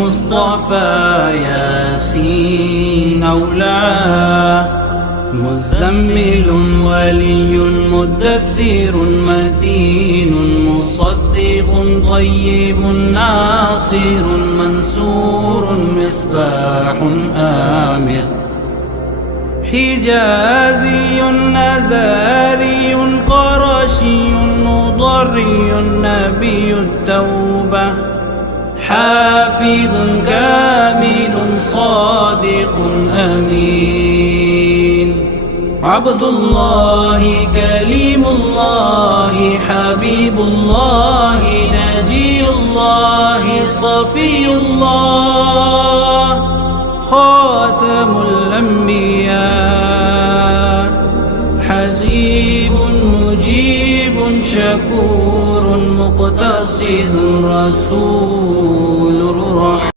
مصطفى ياسين أولاه مزمل ولي مدثر متين مصدق طيب ناصر منصور مصباح آمر حجازي نزاري قرشي مضري نبي التوبة حافظ كامل صادق أمين عبد الله كليم الله حبيب الله نجي الله صفي الله خاتم الأنبياء حسيب مجيب شكور مقتصد رسول الرحمن